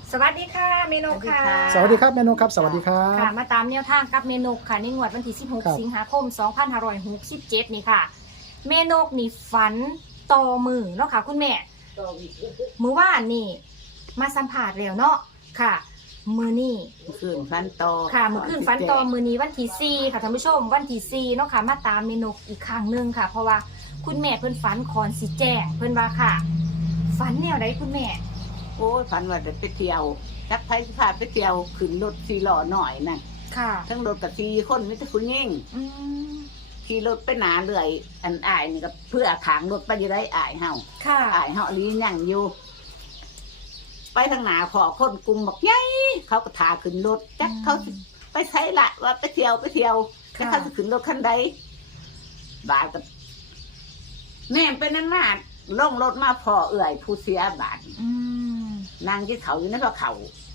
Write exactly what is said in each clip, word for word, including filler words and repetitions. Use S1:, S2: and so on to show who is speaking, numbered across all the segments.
S1: สวัสดีค่ะเมนูค่ะ
S2: สวัสดีครับเมนูครับสวัสดีครั
S1: ค่ะ
S2: บ
S1: มาตามแนวทางกับเมนูค่ะในงวดวันที่สิบหก
S2: ครับ
S1: สิงหาคมสองพันห้าร้อยหกสิบเจ็ดนี่ค่ะเมนูนี่ฝันต่อมือเนาะค่ะคุณแม่มือว่านนี่มาสัมผัสแล้วเนาะค่ะ มือนี่
S3: คืนฟันโต
S1: ค่ะมือขึ้นฝันต่อมือนี้วันที่สี่ค่ะท่านผู้ชมวันที่สี่เนาะค่ะมาตามเมนูอีกครั้งหนึ่งค่ะ เพราะว่าคุณแม่เพิ่นฝันคอนสิแจ้งเพิ่นว่าค่ะฝันแนวใดคุณแม่
S3: โอ้ยฝันว่าจะไปเที่ยวจักไผพาไปเที่ยวขึ้นรถสี่ล้อหน่อยนั่น
S1: ค่ะ
S3: ทั้งรถกับสี่คนมีแต่ผู้หญิง
S1: อืม
S3: ขี่รถไปหนาเรื่อยอันอายนี่ก็เพื่อขางรถไปอยังได้อายเฮา
S1: ค่ะ
S3: อายเฮาลีนั่งอยู่ ไปทางหนาขอคนกลุ่มบอกยัยเขาก็ถาขึ้นรถจักเขาสิไปใช้ละว่าไปเที่ยวไปเที่ยวจักเขาจะขึ้นรถคันใดบาทกับแม่เป็นนั่นมาล่องรถมาพอเอื่อยผู้เสียบาท
S1: อืม
S3: นางที่เขาอยู่ในพระเขา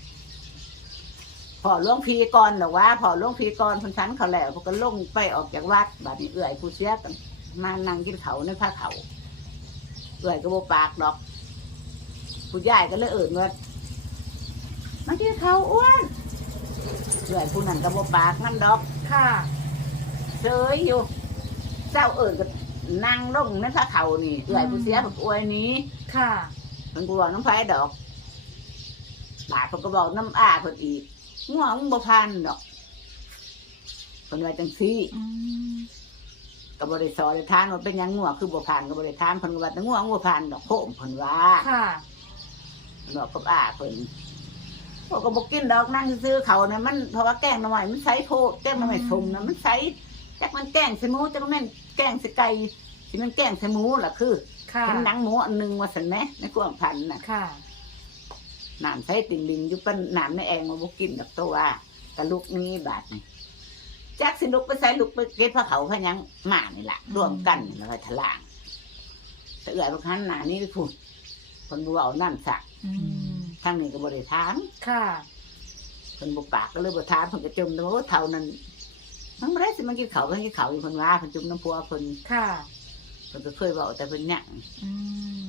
S3: พอหล่วงพีก่อนหรอว่าพอหล่วงพีก่อนคนชั้นเขาแล้วพวกก็ลงไปออกจากวัดบาดนี้เอื่อยผู้เสียกันมานั่งกินเขาในพระเขาเอื่อยก็โบปากดอกผู้ใหญ่ก็เลยเอิ่นว่ามากินเขาอ้วนเอื่อยผู้นั้นก็โบปากนั่นดอก
S1: ค่ะ
S3: เฉยอยู่ เจ้าเอิ่นก็นั่งลงในพระเขานี่เอื่อยผู้เสียแบบอวยนี้
S1: ค่ะ
S3: มันกูบอกน้ำไฟดอกหลานเขาก็บอกน้ำอาเพิ่นอีกง่วงบ่พันดอกเพิ่นว่าจังซี่
S1: อืม
S3: ก็บ่ได้สอนได้ทานว่าเป็นหยังง่วงคือบ่พันก็บ่ได้ทานเพิ่นก็ว่าแต่ง่วงบ่พันดอกโคมเพิ่นว่า
S1: ค่ะ
S3: เพิ่นบอกกับอาเพิ่นพวกก็บ่กินดอกนั่งซื้อเขาเนี่ยมันเพราะว่าแกงหน่อยมันใส่โพดแกงหน่อยสมนะมันใส่จักมันแกงใส่หมูจักมันแกงใส่ไก่สิมันแกงใส่หมูล่ะคือ
S1: ค่ะ
S3: เป็นหนังหมูอันนึงว่าซั่นแหมในกวางพันน่ะ
S1: ค่ะ
S3: น้ำใส่ติ่งลิงอยู่เป็นน้ำในแองมาบุกินดอกตัวว่ากะลุกนี้บาทนี่จักสิลุกไปใส่ลุกไปเก็บพระเขาพะยังหมานี่แหละรวมกันแล้วก็ทลางแต่เอื่อยพวกนั้นหนานี่พูดคนบัวเอาน้ำสัก
S1: อืม
S3: ทางนี้ก็บริทาม
S1: ค่ะ
S3: คนบุปากก็เลยบริทามคนก็จมน้ำว่าเท่านั้นมันไม่ได้สิมันกินเขามันกินเขาอยู่คนว่าคนจุ่มน้ำพัวคน
S1: ค่ะ
S3: คนก็เคยบอกแต่เป็นหนัง
S1: อืม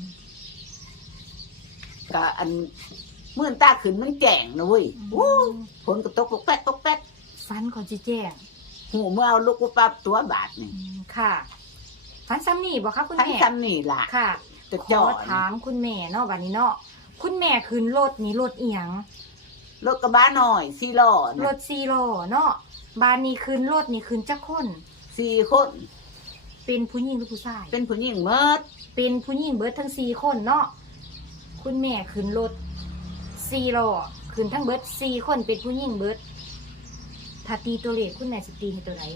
S3: ก็อันเมื่อตาขึ้นมันแก่งนะเว้ยวู้ฝนก็ตกตกแป๊กตกแป๊ก
S1: ฟันก่อนจีแจ้ง
S3: หูเมื่อเอาลูกกูปั๊บตัวบาทนี่
S1: อืมค่ะฟันซ้ำนี่บอกคะคุณ
S3: ทั้ง
S1: แม่
S3: ซ้ำนี่ล่ะ
S1: ค่ะ
S3: จะ
S1: ข
S3: จ
S1: อ
S3: อด
S1: ถามคุณแม่เนาะวันนี้เนาะ คุณแม่ขึ้นรถนี่รถเอียง
S3: รถกระบะหน่อยสี่ล้อ
S1: ร
S3: นะ
S1: ถซีโร่เนาะ บ้านนี้ขึ้นรถนี่ขึ้นจักคน
S3: สี่คน
S1: เป็นผู้หญิงหรือผู้ชาย
S3: เป็นผู้หญิงเมิด
S1: เป็นผู้หญิงเบิดทั้งสี่คนเนาะ คุณแม่ขึ้นรถสี่ล้อขึ้นทั้งเบิดสี่คนเป็นผู้หญิงเบิด ถ้าตีตัวเลขคุณแม่สิตีให้ตัวไหน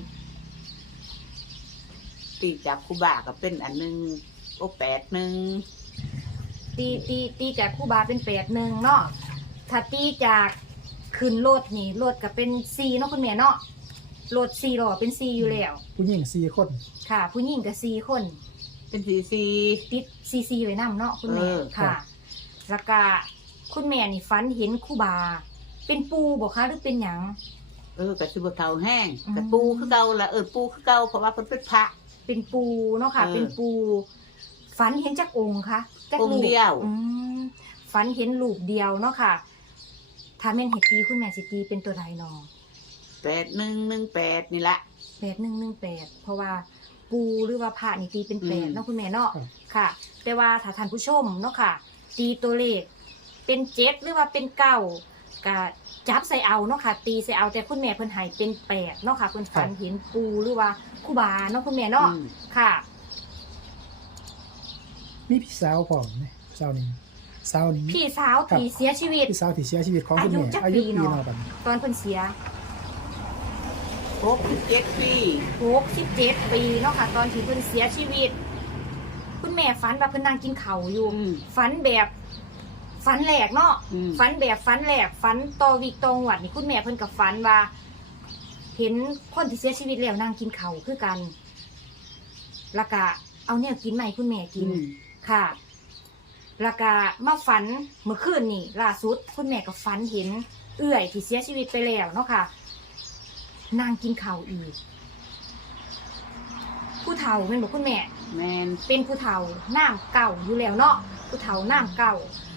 S3: ตีจากคูบาก็เป็นอันหนึ่งโอ้แปดหนึ่ง
S1: ตีตีตีจากคู่บาเป็นแปดหนึ่งเนาะ ถ้าตีจากขึ้นรถนี่รถก็เป็นสี่เนาะคุณแม่เนาะ รถสี่ล้อเป็นสี่อยู่แล้ว
S2: ผู้หญิงสี่คน
S1: ค่ะ ผู้หญิงก็สี่คน
S3: เป็นสี่สี่
S1: ติดซีซีไว้นํเนาะคุณแม่
S3: เออ
S1: ค่ะ แล้วก็คุณแม่นี่ฝันเห็นครู่บา เป็นปูบอกคะหรือเป็นหยัง
S3: เออกระสิบเทาแห้ง
S1: อืม
S3: กระปูคือเก่าละเออปูคือเก่าเพราะว่าเป็นเป็นพระ
S1: เป็นปูเนาะค่ะ
S3: เออ
S1: เป็นปู ฝันเห็นจักองค์คะจัก
S3: องค์
S1: รูป
S3: เดียว
S1: อืมฝันเห็นรูปเดียวเนาะค่ะ ถ้าแม่นเห็ดตีคุณแม่สิตีเป็นตัวใดเนาะ
S3: แปดหนึ่งหนึ่งแปดนี่ละ
S1: แปดหนึ่งหนึ่งแปดเพราะว่าปูหรือว่าพระนี่ตีเป็นแปด
S3: อืม
S1: เนาะคุณแม่เนาะค่ะ แต่ว่าถ้าท่านผู้ชมเนาะค่ะ ตีตัวเลขเป็นเจ็ดหรือว่าเป็นเก้าก็จับใส่เอาเนาะค่ะ ตีใส่เอาแต่คุณแม่เพิ่นให้เป็นแปดเนาะค่ะคุณฝันเห็นปูหรือว่าครูบาเนาะคุณแม่เนาะ
S3: อืม
S1: ค่ะ
S2: มีพี่สาวผอมไหมสาวนี้สาวนี้
S1: พี่สาวที่เสียชีวิต
S2: พี่สาวที่เสียชีวิตของคุณ
S1: อายุ
S2: แม่
S1: จัก
S2: อายุ
S1: ปี
S2: ปี
S1: เนาะ
S2: เนาะบัดนี้
S1: ตอนเพิ่นเสีย
S3: หกสิบเจ็ดปี
S1: หกสิบเจ็ดปีเนาะค่ะ ตอนที่เพิ่นเสียชีวิต คุณแม่ฝันว่าเพิ่นนั่งกินข้าวอยู่
S3: อืม
S1: ฝันแบบฝันแหลกเนาะ
S3: อืม
S1: ฝันแบบฝันแหลกฝันต่อวิกตองหวัดนี่คุณแม่เพิ่นกับฝันว่า เห็นคนที่เสียชีวิตแล้วนั่งกินข้าวคือกัน แล้วก็เอาเนี่ยกินใหม่คุณแม่กิน
S3: อืม
S1: ค่ะ แล้วก็มาฝันเมื่อคืนนี่ล่าสุด คุณแม่ก็ฝันเห็น เอื้อยที่เสียชีวิตไปแล้วเนาะค่ะนั่งกินข้าวอีก ผู้เฒ่าเป็นบอกคุณแม่
S3: แมน
S1: เป็นผู้เฒ่าน้ำเก่าอยู่แล้วเนาะผู้เฒ่าน้ำเก่า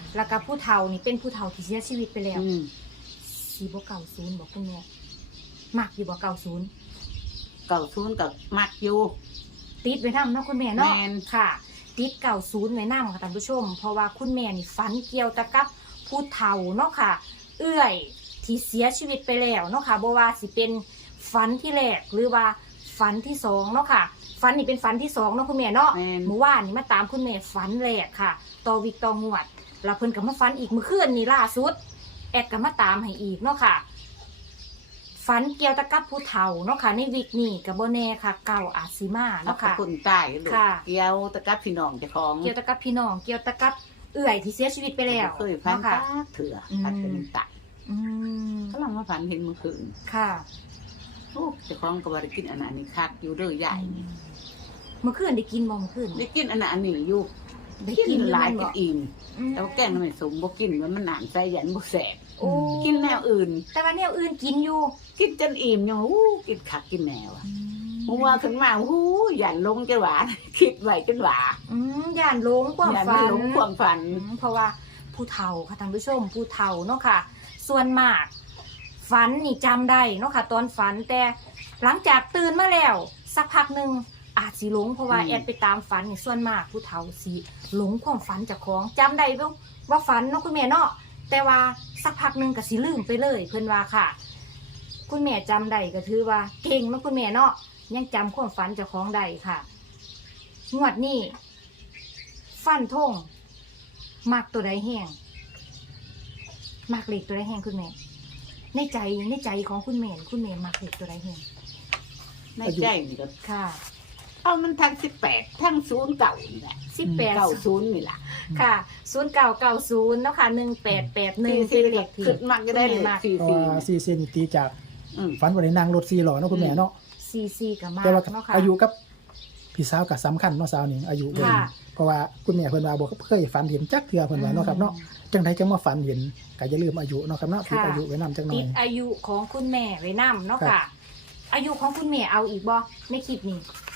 S1: แล้วก็ผู้เฒ่านี่เป็นผู้เฒ่าที่เสียชีวิตไปแล้ว
S3: อืม
S1: สีบ่เก่าศูนย์บอกคุณแม่มักอยู่บ่เก่าศูนย์
S3: เก่าศูนย์กับมักอยู่
S1: ติดไว้นำเนาะคุณแม่เนาะ
S3: แม่น
S1: ค่ะ ติดเก่าศูนย์ไว้นำค่ะท่านผู้ชม เพราะว่าคุณแม่นี่ฝันเกี่ยวกับผู้เฒ่าเนาะค่ะ เอื้อยที่เสียชีวิตไปแล้วเนาะค่ะบ่ว่าสิเป็นฝันที่แรกหรือว่าฝันที่สองเนาะค่ะฝันนี่เป็นฝันที่สองเนาะคุณแม่เนาะ
S3: แม่น
S1: เมื่อวานนี่มาตามคุณแม่ฝันแรกค่ะต่อวิกต่องวดแล้วเพิ่นก็มาฝันอีกเมื่อคืนนี่ล่าสุดแอดก็มาตามให้อีกเนาะค่ะฝันเกี่ยวกับผู้เฒ่าเนาะค่ะในวิกนี้กับโบแน่ค่ะ เก่าอาจสิมา
S3: เอา
S1: เนาะ
S3: กับ
S1: ค่ะ
S3: คนตายลูก
S1: ค่ะ
S3: เกี่ยวตะกับพี่น้องเจ้าของ
S1: เกี่ยวกับพี่น้องเกี่ยวกับเอื่อยที่เสียชีวิตไปแล้ว
S3: เคยพัน
S1: เนาะค่ะ
S3: ตาเถื่อ
S1: อืม
S3: พันเป็นตาย
S1: อืม
S3: กำลังมาฝันเห็นเมื่อคืน
S1: ค่ะ
S3: โอ้เจ้าของก็ว่าได้กินอันนั้นนี่คักอยู่เด้อใหญ่
S1: เมื่อคืนได้กินบ่เมื่อคืน
S3: ได้กินอันนั้นอันนี้อยู่
S1: ได้
S3: กิ
S1: กิ
S3: น
S1: น
S3: หลาย
S1: บ่
S3: กินอิ่มแต่ว่าแกงน้ำมันสมบ่กินมันมันหนานใจยันบ่แสบ
S1: โอ้
S3: กินแนวอื่น
S1: แต่ว่าแนวอื่นกินอยู่
S3: กินจนอิ่มยังอู้กินคักกินแนวอ่ะมัวขึ้นมาอู้ยันลงจะหวาน คิดไว้จนหวา
S1: อืมย่านหลงความ
S3: ยัน
S1: ฝั
S3: มัน
S1: น
S3: ลงความฝัน
S1: อืมเพราะว่าผู้เฒ่าค่ะท่านผู้ชมผู้เฒ่าเนาะค่ะ ส่วนมากฝันนี่จำได้เนาะค่ะ ตอนฝันแต่หลังจากตื่นมาแล้ว สักพักหนึ่งอาจสิหลงเพราะว่า
S3: อืม
S1: แอดไปตามฝันนี่ส่วนมากผู้เฒ่าสิหลงความฝันจากของจำได้ว่าว่าฝันเนาะคุณแม่เนาะแต่ว่าสักพักหนึ่งก็สิลืมไปเลย เพิ่นว่าค่ะ คุณแม่จำได้ก็ถือว่าเก่งเนาะคุณแม่เนาะยังจำความฝันจากของได้ค่ะงวดนี้ฟันธงมักตัวใดแห้งมักเหล็กตัวใดแห้งคุณแม่ในใจในใจของคุณแม่คุณแม่มักเหล็กตัวใดแห้ง
S3: ในใจนี่ก็
S1: ค่ะ
S3: เอามันทั้งสิบแปดทั้งศูนย์เก่านี่แหละ
S1: สิบแปด
S3: เก่าศูนย์นี่แหละ
S1: ค่ะศูนย์เก้าเก้าศูนย์เนาะค่ะหนึ่งแปดแปดหนึ่ง
S3: สี่
S1: เป็น
S3: สี่
S1: เห
S3: ก็
S1: ล็กที่
S3: ขึ้นมากก็ได้เลยสี่
S2: เพราะ
S3: สี่
S2: ว่าซีเซนตีจาก
S3: อืม
S2: ฝันวันนี้นางรถซีหล่อเนาะคุณแม่เนาะ
S1: ซีซีกับมา
S2: แต่ว่า
S1: เนาะค่ะ
S2: อายุกับพี่สาวกับสำคัญเนาะสาวนี่อายุเพิ่น
S1: ค่ะ
S2: เพราะว่าคุณแม่เพิ่นว่าบ่เคยฝันเห็นจักเทื่อเพิ่นว่าเนาะครับเนาะจังไดจังมาฝันเห็นก็อย่าลืมอายุเนาะครับเนาะติดอายุไว้นำจังหน่
S1: ติ
S2: อย
S1: ดอายุของคุณแม่ไว้นํเนาะ
S2: ครั
S1: ค่ะ
S2: บ
S1: อายุของคุณแม่เอาอีกบ่ในคลิปนี้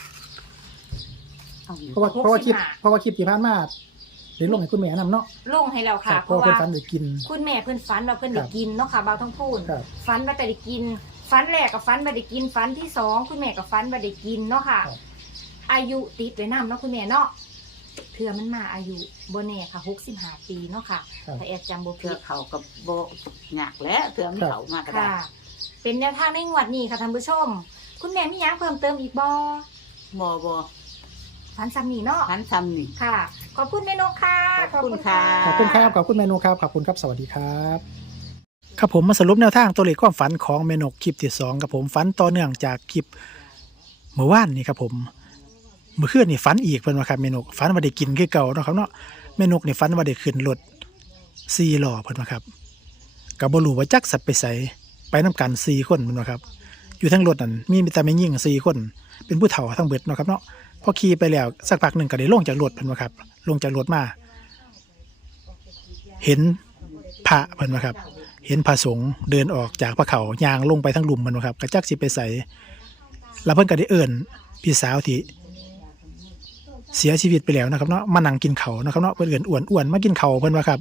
S3: เอาอยู่
S2: เพราะว่า
S1: หกสิบ
S2: เพราะว่าคลิป
S1: ห้า
S2: เพราะว่าคลิปที่ผ่านมาเดี๋ยวลงให้คุณแม่นํเนาะ
S1: ลงให้แล้ว
S2: ครั
S1: ค่ะ
S2: บ
S1: เพ
S2: เพราะ
S1: ราะ
S2: ว่าเพิ่น
S1: ว่า
S2: ฝันได้กิน
S1: คุณแม่เพิ่นฝันว่าเพิ่น
S2: ค
S1: ได้
S2: รับ
S1: กินเนาะค่ะเบาทั้งพูน
S2: ครับ
S1: ฝันว่าแต่ได้กินฝันแรกกับฝันว่าได้กินฝันที่สองคุณแม่กับฝันว่าได้กินเนาะค่ะ
S2: ครับ
S1: อายุติดไว้นำเนาะคุณแม่เนาะเพื่อมันมาอายุบ่แน่ค่ะหกสิบห้าปีเนาะค่ะ
S2: ครับ
S1: ถ้าแอดจำบ่
S3: เถื่
S1: ผิ
S3: อ
S1: ด
S3: เขากับโบหนักแล้วเถื่อไม่เขามากก็ได้
S1: ค่ะ เป็นแนวทางในงวดนี้ค่ะท่านผู้ชม คุณแม่มีหยังเพิ่มเติมอีกบ่
S3: บอบอ
S1: ฝันซ้ำนี่เนาะ
S3: พันทำนี่
S1: ค่ะ ขอบคุณแม่นกค่ะ
S3: ขอบคุณค่ะ
S2: ขอบคุณครับขอบคุณเมนูครับขอบคุณครับสวัสดีครับครับผมมาสรุปแนวทางตัวเลขความฝันของเมนกคลิปที่สองครับผมฝันต่อเนื่องจากคลิปเมื่อวานนี่ครับผมเมื่อคืนนี่ฝันอีกเพิ่นว่าครับเมนกฝันว่าได้กินคือเก่าเนาะครับเนาะเมนกนี่ฝันว่าได้ขึ้นรถสี่ล้อเพิ่นว่าครับก็บ่รู้ว่าจักสับไปไสไปนํกันสี่คนเพิ่นว่าครับอยู่ทั้งรถนั่นมีแต่แม่หญิงสี่คนเป็นผู้เฒ่าทั้งเบิดเนาะครับเนาะพอขี่ไปแล้วสักพักหนึงก็ได้ลงจากรถเพิ่นว่าครับลงจากรถมา เห็นพระเพิ่นว่าครับ เห็นพระสงฆ์เดินออกจากพระเขายางลงไปทั้งหลุมมันว่าครับกระจักสิไปใส่แล้วเพิ่นก็ได้เอิ่นพี่สาวที่เสียชีวิตไปแล้วนะครับเนาะมานั่งกินเขาวนะครับเนาะเพิ่นเอิ่นอ้วนอ้วนมากินเขาวเพิ่นว่าครับ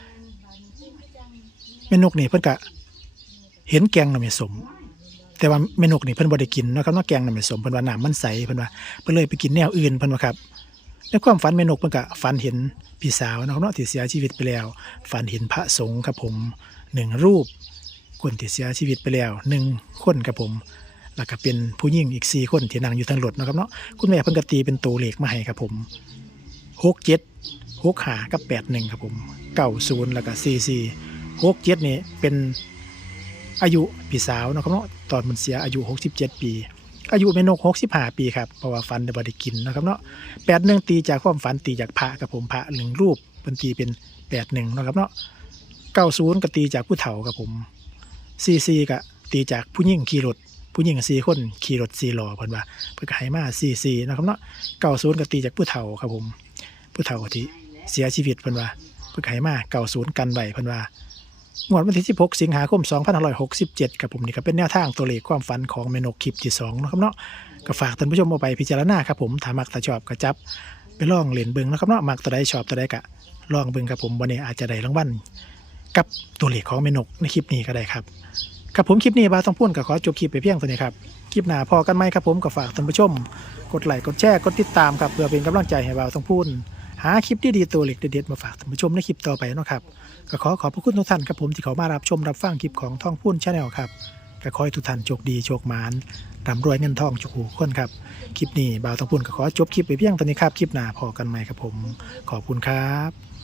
S2: แม่นกนี่เพิ่นก็เห็นแกงน้ำมันสม แต่ว่าแม่นกนี่เพิ่นบ่ได้กินเนาะครับเนาะแกงน้ำมันสมเพิ่นว่าน้ำมันใสเพิ่นว่าเพิ่นเลยไปกินแนวอื่นเพิ่นว่าครับในความฝันแม่นกเพิ่นก็ฝันเห็นพี่สาวนะครับเนาะที่เสียชีวิตไปแล้วฝันเห็นพระสงฆ์ครับผมหนึ่งรูปคนที่เสียชีวิตไปแล้วหนึ่งคนครับผมแล้วก็เป็นผู้หญิงอีกสี่คนที่นั่งอยู่ทางรถนะครับเนาะคุณแม่เพิ่นก็ตีเป็นตัวเลขมาให้ครับผมหกเจ็ดหกห้ากับแปดหนึ่งครับผมเก้าศูนย์แล้วก็สี่สี่หกเจ็ดนี่เป็นอายุพี่สาวนะครับเนาะตอนมันเสียอายุหกสิบเจ็ดปีอายุแม่นกหกสิบห้าปีครับเพราะว่าฟันได้บ่ได้กินนะครับเนาะแปดหนึ่งตีจากความฝันตีจากพระครับผมพระหนึ่งรูปเป็นตีเป็นแปดหนึ่งนะครับเนาะเก้าศูนย์ก็ตีจากผู้เฒ่าครับผมสี่สี่ก็ตีจากผู้หญิงขี่รถผู้หญิงสี่คนขี่รถสี่ล้อเพิ่นว่าเพิ่นก็ให้มาสี่สี่นะครับเนาะเก้าศูนย์ก็ตีจากผู้เฒ่าครับผมผู้เฒ่าที่เสียชีวิตเพิ่นว่าเพิ่นก็ให้มาเก้าศูนย์กันไว้เพิ่นว่างวดวันที่สิบหกสิงหาคมสองพันห้าร้อยหกสิบเจ็ดครับผมนี่ก็เป็นแนวทางตัวเลขความฝันของแม่นกคลิปที่สองนะครับเนาะก็ฝากท่านผู้ชมเอาไปพิจารณาครับผมถ้ามักถ้าชอบก็จับไปลองเล่นเบิ่งนะครับเนาะมักตัวใดชอบตัวใดก็ลองเบิ่งครับผมวันนี้อาจจะได้รางวัลกับตัวเลขของแม่นกในคลิปนี้ก็ได้ครับครับผมคลิปนี้บ่าวต้องพูดก็ขอจบคลิปไปเพียงเท่านี้ครับคลิปหน้าพอกันไหมครับผมก็ฝากท่านผู้ชมกดไลค์กดแชร์กดติดตามครับเพื่อเป็นกำลังใจให้บ่าวต้องพูดหาคลิปดีๆตัวเล็กเด็ดๆมาฝากท่านผู้ชมในคลิปต่อไปเนาะครับก็ขอขอบพระคุณทุกท่านครับผมที่เขามารับชมรับฟังคลิปของท่องพูนชาแนลครับก็ขอให้ทุกท่านโชคดีโชคหมานร่ำรวยเงินทองจุกหูคนครับคลิปนี้บ่าวต้องพูดก็ขอจบคลิปไปเพียงเท่านี้ครับคลิปหน้าพอกันไหมครับผมขอบคุณครับ